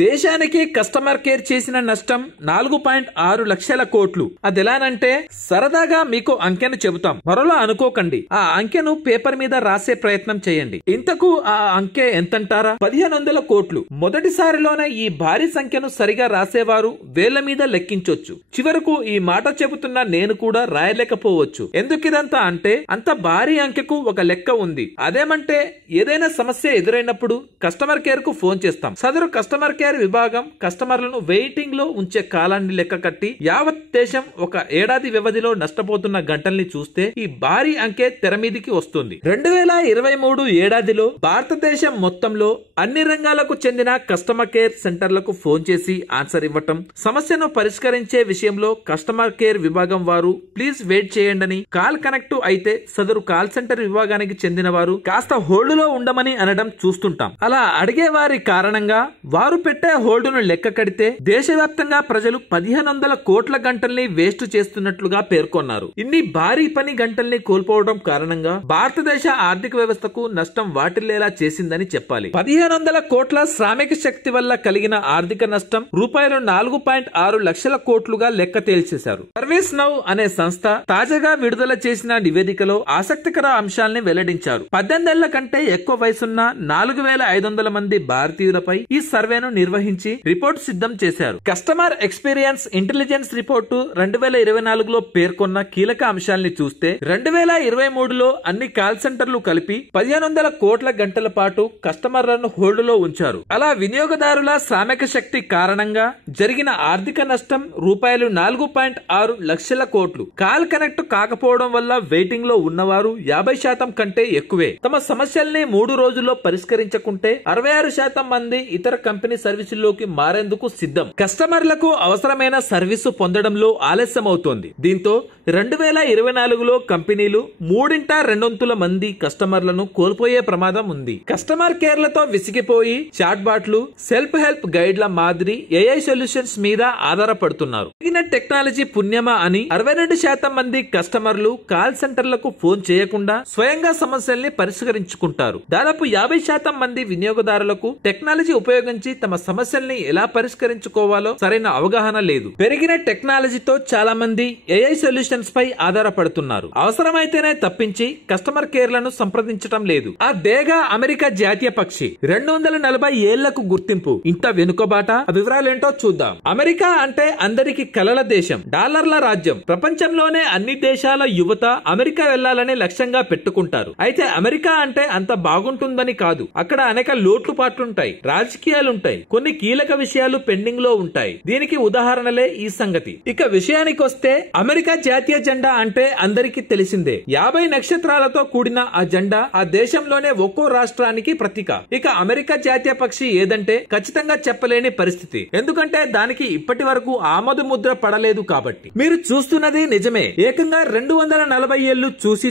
దేశానికి customer care చేసిన నష్టం 4.6 లక్షల కోట్లు. అదెలానంటే సరదాగా మీకు అంకెను చెబుతాం, మరోలా అనుకోకండి. ఆ అంకెను పేపర్ మీద రాసే ప్రయత్నం చేయండి. ఇంతకు ఆ అంకె ఎంతంటారా? 1500 కోట్లు. మొదటిసారిలోనే ఈ భారీ సంఖ్యను సరిగా రాసేవారు వేళ్ల మీద లెక్కించొచ్చు. చివరకు ఈ మాట చెబుతున్న నేను కూడా రాయలేకపోవచ్చు. ఎందుకిదంతా అంటే అంత భారీ అంకెకు ఒక లెక్క ఉంది. అదేమంటే ఏదైనా సమస్య ఎదురైనప్పుడు కస్టమర్ కేర్ కు ఫోన్ చేస్తాం. సదరు కస్టమర్ కేర్ విభాగం కస్టమర్లను వెయిటింగ్ లో ఉంచే కాలాన్ని లెక్క కట్టి యావత్ దేశం ఒక ఏడాది వ్యవధిలో నష్టపోతున్న గంటల్ని చూస్తే ఈ భారీ అంకె తెర మీదికి వస్తుంది. 2023 ఏడాదిలో భారతదేశం మొత్తంలో అన్ని రంగాలకు చెందిన కస్టమర్ కేర్ సెంటర్లకు ఫోన్ చేసి ఆన్సర్ ఇవ్వటం, సమస్యను పరిష్కరించే విషయంలో కస్టమర్ కేర్ విభాగం వారు ప్లీజ్ వెయిట్ చేయండి కాల్ కనెక్ట్ అయితే సదరు కాల్ సెంటర్ విభాగానికి చెందిన వారు కాస్త హోల్డ్ లో ఉండమని అనడం చూస్తుంటాం. అలా అడిగే వారి కారణంగా వారు పెట్టే హోల్డ్ను లెక్క కడితే దేశవ్యాప్తంగా ప్రజలు 1500 కోట్ల గంటల్ని వేస్ట్ చేస్తున్నట్లుగా పేర్కొన్నారు. ఇన్ని భారీ పని గంటల్ని కోల్పోవడం కారణంగా భారతదేశ ఆర్థిక వ్యవస్థకు నష్టం వాటిల్లేలా చేసిందని చెప్పాలి. 1500 కోట్ల శ్రామిక శక్తి వల్ల కలిగిన ఆర్థిక నష్టం రూపాయలు 4.6 లక్షల కోట్లుగా లెక్క తేల్చేశారు. సర్వీస్ నౌ అనే సంస్థ తాజాగా విడుదల చేసిన నివేదికలో ఆసక్తికర అంశాల్ని వెల్లడించారు. 18 ఏళ్ల కంటే ఎక్కువ వయసున్న 4500 మంది భారతీయులపై ఈ సర్వేను నిర్వహించి రిపోర్ట్ సిద్ధం చేశారు. కస్టమర్ ఎక్స్పీరియన్స్ ఇంటెలిజెన్స్ రిపోర్టు 2024లో పేర్కొన్న కీలక అంశాల్ని చూస్తే 2023లో అన్ని కాల్ సెంటర్లు కలిపి 1500 కోట్ల గంటల పాటు కస్టమర్లను హోల్డ్ లో ఉంచారు. అలా వినియోగదారుల శ్రామిక శక్తి కారణంగా జరిగిన ఆర్థిక నష్టం రూపాయలు 4.6 లక్షల కోట్లు. కాల్ కనెక్ట్ కాకపోవడం వల్ల వెయిటింగ్ లో ఉన్నవారు 50% కంటే ఎక్కువే. తమ సమస్యల్ని 3 రోజుల్లో పరిష్కరించకుంటే 66% మంది ఇతర కంపెనీ సర్వీసుల్లోకి మారేందుకు సిద్ధం. కస్టమర్లకు అవసరమైన సర్వీసు పొందడంలో ఆలస్యమవుతోంది. దీంతో 2024లో కంపెనీలు 3/2 మంది కస్టమర్లను కోల్పోయే ప్రమాదం ఉంది. కస్టమర్ కేర్లతో విసిగిపోయి చాట్ బాట్లు, సెల్ఫ్ హెల్ప్ గైడ్ల మాదిరి ఏఐ సొల్యూషన్స్ మీద ఆధారపడుతున్నారు. టెక్నాలజీ పుణ్యమా అని 62% మంది కస్టమర్లు కాల్ సెంటర్లకు ఫోన్ చేయకుండా స్వయంగా సమస్యల్ని పరిష్కరించుకుంటారు. దాదాపు 50% మంది వినియోగదారులకు టెక్నాలజీ ఉపయోగించి తమ సమస్యల్ని ఎలా పరిష్కరించుకోవాలో సరైన అవగాహన లేదు. పెరిగిన టెక్నాలజీతో చాలా మంది ఏఐ సొల్యూషన్స్ పై ఆధారపడుతున్నారు. అవసరమైతేనే తప్పించి కస్టమర్ కేర్లను సంప్రదించడం లేదు. ఆ డేగా అమెరికా జాతీయ పక్షి 240 ఏళ్లకు గుర్తింపు. ఇంత వెనుకబాట, ఆ వివరాలేంటో చూద్దాం. అమెరికా అంటే అందరికి కలల దేశం, డాలర్ల రాజ్యం. ప్రపంచంలోనే అన్ని దేశాల యువత అమెరికా వెళ్లాలని లక్ష్యంగా పెట్టుకుంటారు. అయితే అమెరికా అంటే అంత బాగుంటుందని కాదు. అక్కడ అనేక లోట్లుపాట్లుంటాయి, రాజకీయాలుంటాయి, కొన్ని కీలక విషయాలు పెండింగ్ లో ఉంటాయి. దీనికి ఉదాహరణలే ఈ సంగతి. ఇక విషయానికి వస్తే అమెరికా జాతీయ జెండా అంటే అందరికీ తెలిసిందే. 50 నక్షత్రాలతో కూడిన ఆ జెండా ఆ దేశంలోనే ఒక్కో రాష్ట్రానికి ప్రతీక. ఇక అమెరికా జాతీయ పక్షి ఏదంటే ఖచ్చితంగా చెప్పలేని పరిస్థితి. ఎందుకంటే దానికి ఇప్పటి వరకు ఆమోద ముద్ర పడలేదు కాబట్టి. మీరు చూస్తున్నది నిజమే. ఏకంగా 240 ఏళ్లు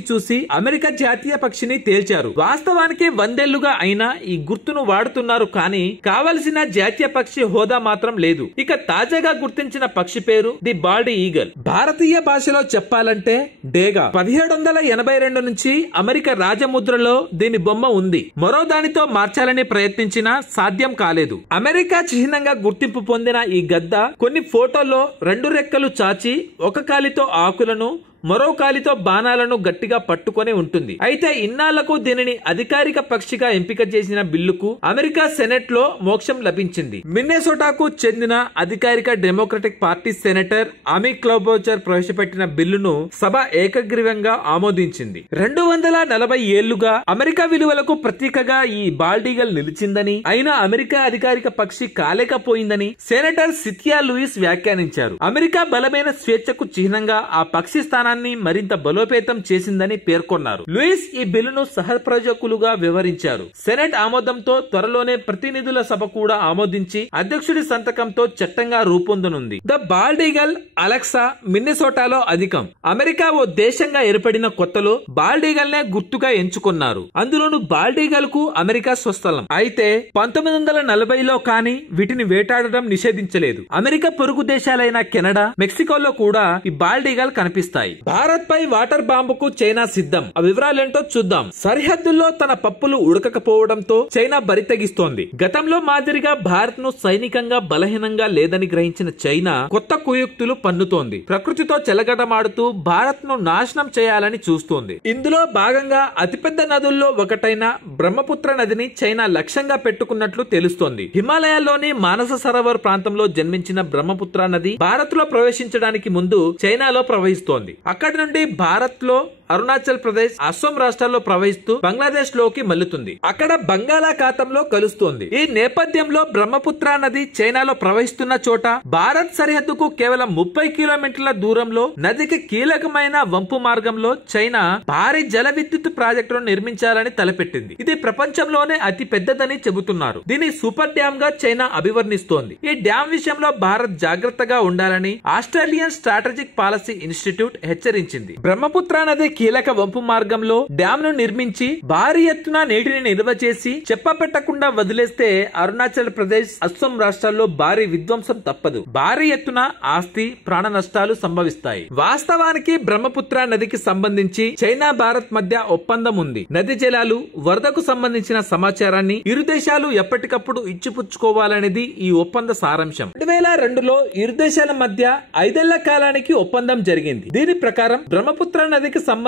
చూసి అమెరికా జాతీయ పక్షిని తేల్చారు. వాస్తవానికి 100 ఏళ్లుగా అయినా ఈ గుర్తును వాడుతున్నారు కానీ కావలసిన జాతీయ పక్షి హోదా మాత్రం లేదు. ఇక తాజాగా గుర్తించిన పక్షి పేరు ది బాల్డ్ ఈగల్. భారతీయ భాషలో చెప్పాలంటే డేగా. 1782 నుంచి అమెరికా రాజముద్రలో దీని బొమ్మ ఉంది. మరో దానితో మార్చాలని ప్రయత్నించినా సాధ్యం కాలేదు. అమెరికా చిహ్నంగా గుర్తింపు పొందిన ఈ గద్ద కొన్ని ఫోటోల్లో 2 రెక్కలు చాచి ఒక కాలితో ఆకులను, మరో కాలితో బాణాలను గట్టిగా పట్టుకొని ఉంటుంది. అయితే ఇన్నాళ్లకు దీనిని అధికారిక పక్షిగా ఎంపిక చేసిన బిల్లుకు అమెరికా సెనెట్ లో మోక్షం లభించింది. మిన్నెసోటాకు చెందిన అధికారిక డెమోక్రటిక్ పార్టీ సెనేటర్ అమీ క్లోబోచర్ ప్రవేశపెట్టిన బిల్లును సభ ఏకగ్రీవంగా ఆమోదించింది. 240 ఏళ్లుగా అమెరికా విలువలకు ప్రతీకగా ఈ బాల్డీగల్ నిలిచిందని, అయినా అమెరికా అధికారిక పక్షి కాలేకపోయిందని సెనేటర్ సిథియా లూయిస్ వ్యాఖ్యానించారు. అమెరికా బలమైన స్వేచ్ఛకు చిహ్నంగా ఆ పక్షి స్థానాన్ని మరింత బలోపేతం చేసిందని పేర్కొన్నారు. లూయిస్ ఈ బిల్లును సహప్రయోజకులుగా వివరించారు. సెనెట్ ఆమోదంతో త్వరలోనే ప్రతినిధుల సభ కూడా ఆమోదించి అధ్యక్షుడి సంతకంతో చట్టంగా రూపొందనుంది. ద బాల్డ్ ఈగల్ అలెక్సా మిన్నెసోటాలో అధికం. అమెరికా ఓ దేశంగా ఏర్పడిన కొత్తలో బాల్డ్ ఈగల్ నే గుర్తుగా ఎంచుకున్నారు. అందులోనూ బాల్డ్ ఈగల్ కు అమెరికా స్వస్థలం. అయితే 1940లో కానీ వీటిని వేటాడడం నిషేధించలేదు. అమెరికా పొరుగు దేశాలైన కెనడా, మెక్సికోలో కూడా ఈ బాల్డ్ ఈగల్ కనిపిస్తాయి. భారత్ పై వాటర్ బాంబుకు చైనా సిద్ధం. ఆ వివరాలేంటో చూద్దాం. సరిహద్దుల్లో తన పప్పులు ఉడకకపోవడంతో చైనా బరితెగిస్తోంది. గతంలో మాదిరిగా భారత్ ను సైనికంగా బలహీనంగా లేదని గ్రహించిన చైనా కొత్త కుయుక్తులు పన్నుతోంది. ప్రకృతితో చెలగటమాడుతూ భారత్ ను నాశనం చేయాలని చూస్తోంది. ఇందులో భాగంగా అతిపెద్ద నదుల్లో ఒకటైన బ్రహ్మపుత్ర నదిని చైనా లక్ష్యంగా పెట్టుకున్నట్లు తెలుస్తోంది. హిమాలయాల్లోని మానస సరోవర్ ప్రాంతంలో జన్మించిన బ్రహ్మపుత్ర నది భారత్ లో ప్రవేశించడానికి ముందు చైనాలో ప్రవహిస్తోంది. అక్కడి నుండి భారత్ లో అరుణాచల్ ప్రదేశ్, అస్సాం రాష్ట్రాల్లో ప్రవహిస్తూ బంగ్లాదేశ్ లోకి మల్లుతుంది. అక్కడ బంగాళాఖాతంలో కలుస్తోంది. ఈ నేపథ్యంలో బ్రహ్మపుత్ర నది చైనాలో ప్రవహిస్తున్న చోట భారత్ సరిహద్దుకు కేవలం 30 కిలోమీటర్ల దూరంలో నదికి కీలకమైన వంపు మార్గంలో చైనా భారీ జల విద్యుత్ ప్రాజెక్టును నిర్మించాలని తలపెట్టింది. ఇది ప్రపంచంలోనే అతి పెద్దదని చెబుతున్నారు. దీని సూపర్ డ్యామ్ గా చైనా అభివర్ణిస్తోంది. ఈ డ్యామ్ విషయంలో భారత్ జాగ్రత్తగా ఉండాలని ఆస్ట్రేలియన్ స్ట్రాటజిక్ పాలసీ ఇన్స్టిట్యూట్ హెచ్చరించింది. బ్రహ్మపుత్ర నది కీలక వంపు మార్గంలో డ్యామ్ ను నిర్మించి భారీ ఎత్తున నీటిని నిల్వ చేసి చెప్పపెట్టకుండా వదిలేస్తే అరుణాచల్ ప్రదేశ్, అస్సాం రాష్ట్రాల్లో భారీ విధ్వంసం తప్పదు. భారీ ఎత్తున ఆస్తి, ప్రాణ నష్టాలు సంభవిస్తాయి. వాస్తవానికి బ్రహ్మపుత్ర నదికి సంబంధించి చైనా, భారత్ మధ్య ఒప్పందం ఉంది. నది జలాలు, వరదకు సంబంధించిన సమాచారాన్ని ఇరు దేశాలు ఎప్పటికప్పుడు ఇచ్చిపుచ్చుకోవాలనేది ఈ ఒప్పంద సారాంశం. 2002లో ఇరు దేశాల మధ్య 5 ఏళ్ల కాలానికి ఒప్పందం జరిగింది. దీని ప్రకారం బ్రహ్మపుత్ర నదికి సంబంధించిన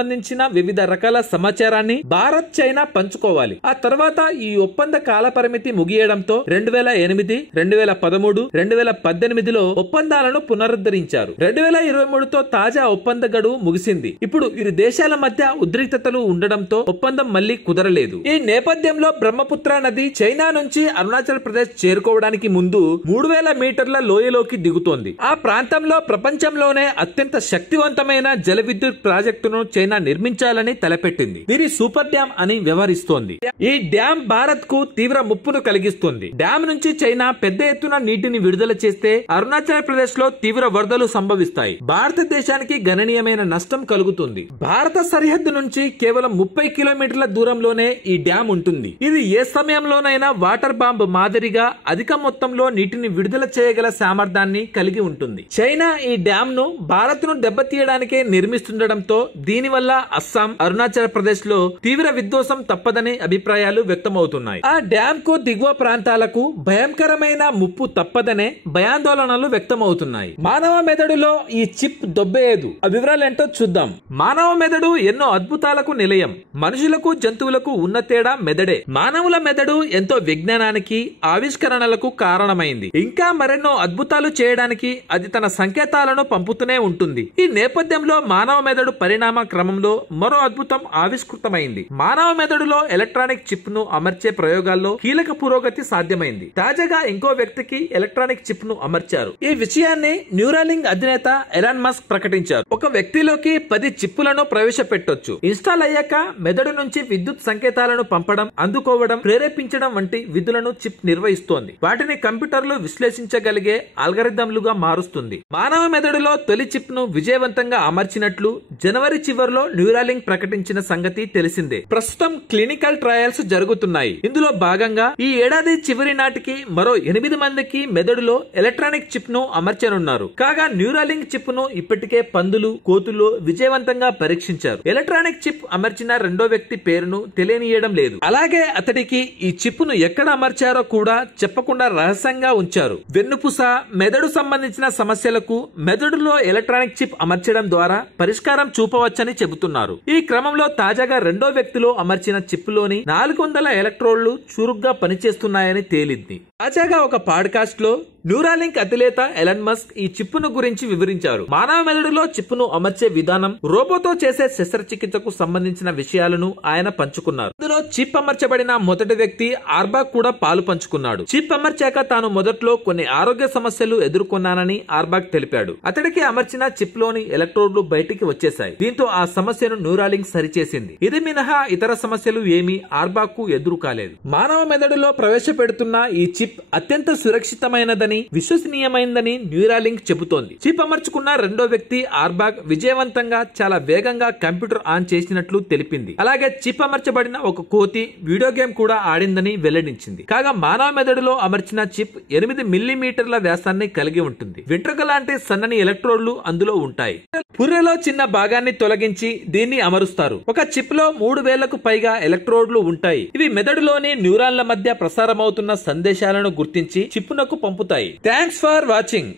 వివిధ రకాల సమాచారాన్ని భారత్, చైనా పంచుకోవాలి. ఆ తర్వాత ఈ ఒప్పంద కాల పరిమితి ముగియడంతో 2008, 2013, 2018లో ఒప్పందాలను పునరుద్ధరించారు. 2023తో తాజా ఒప్పంద గడువు ముగిసింది. ఇప్పుడు ఇరు దేశాల మధ్య ఉద్రిక్తతలు ఉండడంతో ఒప్పందం మళ్లీ కుదరలేదు. ఈ నేపథ్యంలో బ్రహ్మపుత్ర నది చైనా నుంచి అరుణాచల్ ప్రదేశ్ చేరుకోవడానికి ముందు 3000 మీటర్ల లోయలోకి దిగుతోంది. ఆ ప్రాంతంలో ప్రపంచంలోనే అత్యంత శక్తివంతమైన జల విద్యుత్ ప్రాజెక్టును చైనా నిర్మించాలని తలపెట్టింది. దీని సూపర్ డ్యామ్ అని వ్యవహరిస్తోంది. ఈ డ్యామ్ భారత్ కు తీవ్ర ముప్పును కలిగిస్తుంది. డ్యామ్ నుంచి చైనా పెద్ద ఎత్తున నీటిని విడుదల చేస్తే అరుణాచల్ ప్రదేశ్ లో తీవ్ర వరదలు సంభవిస్తాయి. భారతదేశానికి గణనీయమైన నష్టం కలుగుతుంది. భారత సరిహద్దు నుంచి కేవలం 30 కిలోమీటర్ల దూరంలోనే ఈ డ్యామ్ ఉంటుంది. ఇది ఏ సమయంలోనైనా వాటర్ బాంబ్ మాదిరిగా అధిక మొత్తంలో నీటిని విడుదల చేయగల సామర్థ్యాన్ని కలిగి ఉంటుంది. చైనా ఈ డ్యామ్ ను భారత్ ను దెబ్బతీయడానికే నిర్మిస్తుండటంతో దీనివల్ల అస్సాం, అరుణాచల్ ప్రదేశ్ లో తీవ్ర విధ్వంసం తప్పదని అభిప్రాయాలు వ్యక్తమవుతున్నాయి. ఆ డ్యామ్ కు దిగువ ప్రాంతాలకు భయంకరమైన ముప్పు తప్పదనే భయాందోళనలు వ్యక్తమవుతున్నాయి. మానవ మెదడులో ఈ చిప్ దొబ్బేయదు. ఆ వివరాలేంటో చూద్దాం. మానవ మెదడు ఎన్నో అద్భుతాలకు నిలయం. మనుషులకు, జంతువులకు ఉన్న తేడా మెదడే. మానవుల మెదడు ఎంతో విజ్ఞానానికి, ఆవిష్కరణలకు కారణమైంది. ఇంకా మరెన్నో అద్భుతాలు చేయడానికి అది తన సంకేతాలను పంపుతూనే ఉంటుంది. ఈ నేపథ్యంలో మానవ మెదడు పరిణామ క్రమంలో మరో అద్భుతం ఆవిష్కృతమైంది. మానవ మెదడులో ఎలక్ట్రానిక్ చిప్ ను అమర్చే ప్రయోగాల్లో కీలక పురోగతి సాధ్యమైంది. తాజాగా ఇంకో వ్యక్తికి ఎలక్ట్రానిక్ చిప్ ను అమర్చారు. ఈ విషయాన్ని న్యూరాలింక్ అధినేత ఎలాన్ మస్క్ ప్రకటించారు. ఒక వ్యక్తిలోకి 10 చిప్పులను ప్రవేశపెట్టొచ్చు. ఇన్స్టాల్ అయ్యాక మెదడు నుంచి విద్యుత్ సంకేతాలను పంపడం, అందుకోవడం, ప్రేరేపించడం వంటి విధులను చిప్ నిర్వహిస్తోంది. వాటిని కంప్యూటర్లు విశ్లేషించగలిగే ఆల్గరిథంలుగా మారుస్తుంది. మానవ మెదడులో తొలి చిప్ ను విజయవంతంగా అమర్చినట్లు జనవరి చివరిలో న్యూరాలింక్ ప్రకటించిన సంగతి తెలిసిందే. ప్రస్తుతం క్లినికల్ ట్రయల్స్ జరుగుతున్నాయి. ఇందులో భాగంగా ఈ ఏడాది చివరి నాటికి మరో 8 మందికి మెదడులో ఎలక్ట్రానిక్ చిప్ ను అమర్చనున్నారు. కాగా న్యూరాలింక్ చిప్ ను ఇప్పటికే పందులు, కోతులు విజయవంతంగా పరీక్షించారు. ఎలక్ట్రానిక్ చిప్ అమర్చిన రెండో వ్యక్తి పేరును తెలియనీయడం లేదు. అలాగే అతడికి ఈ చిప్ ను ఎక్కడ అమర్చారో కూడా చెప్పకుండా రహస్యంగా ఉంచారు. వెన్నుపూస, మెదడు సంబంధించిన సమస్యలకు మెదడులో ఎలక్ట్రానిక్ చిప్ అమర్చడం ద్వారా పరిష్కారం చూపవచ్చని చెబుతున్నారు. ఈ క్రమంలో తాజాగా రెండో వ్యక్తిలో అమర్చిన చిప్ లోని 400 ఎలక్ట్రోడ్లు చురుగ్గా పనిచేస్తున్నాయని తేలింది. తాజాగా ఒక పాడ్కాస్ట్ లో న్యూరాలింక్ అధినేత ఎలాన్ మస్క్ ఈ చిప్పును గురించి వివరించారు. మానవ మెదడులో చిప్పును అమర్చే విధానం, రోబోతో చేసే శస్త్రచికిత్సకు సంబంధించిన విషయాలను ఆయన పంచుకున్నారు. ఇందులో చిప్ అమర్చబడిన మొదటి వ్యక్తి ఆర్బాగ్ కూడా పాలు పంచుకున్నాడు. చిప్ అమర్చాక తాను మొదట్లో కొన్ని ఆరోగ్య సమస్యలు ఎదుర్కొన్నానని ఆర్బాగ్ తెలిపాడు. అతడికి అమర్చిన చిప్ లోని ఎలక్ట్రోడ్లు బయటికి వచ్చేశాయి. దీంతో ఆ సమస్యను న్యూరాలింక్ సరిచేసింది. ఇది మినహా ఇతర సమస్యలు ఏమీ ఆర్బాగ్ కు ఎదురు కాలేదు. మానవ మెదడులో ప్రవేశపెడుతున్న ఈ చిప్ అత్యంత సురక్షితమైనదని, విశ్వసనీయమైనదని న్యూరాలింక్ చెబుతోంది. చిప్ అమర్చుకున్న రెండో వ్యక్తి ఆర్బాగ్ విజయవంతంగా చాలా వేగంగా కంప్యూటర్ ఆన్ చేసినట్లు తెలిపింది. అలాగే చిప్ అమర్చబడిన ఒక కోతి వీడియో గేమ్ కూడా ఆడిందని వెల్లడించింది. కాగా మానవ మెదడులో అమర్చిన చిప్ 8 మిల్లీమీటర్ల వ్యాసాన్ని కలిగి ఉంటుంది. వెంట్రుక లాంటి సన్నని ఎలక్ట్రోడ్లు అందులో ఉంటాయి. పుర్రెలో చిన్న భాగాన్ని తొలగించి దీన్ని అమరుస్తారు. ఒక చిప్ లో 3000కు పైగా ఎలక్ట్రోడ్లు ఉంటాయి. ఇవి మెదడులోని న్యూరాన్ల మధ్య ప్రసారమవుతున్న సందేశాలను గుర్తించి చిప్పునకు పంపుతాయి. Thanks for watching.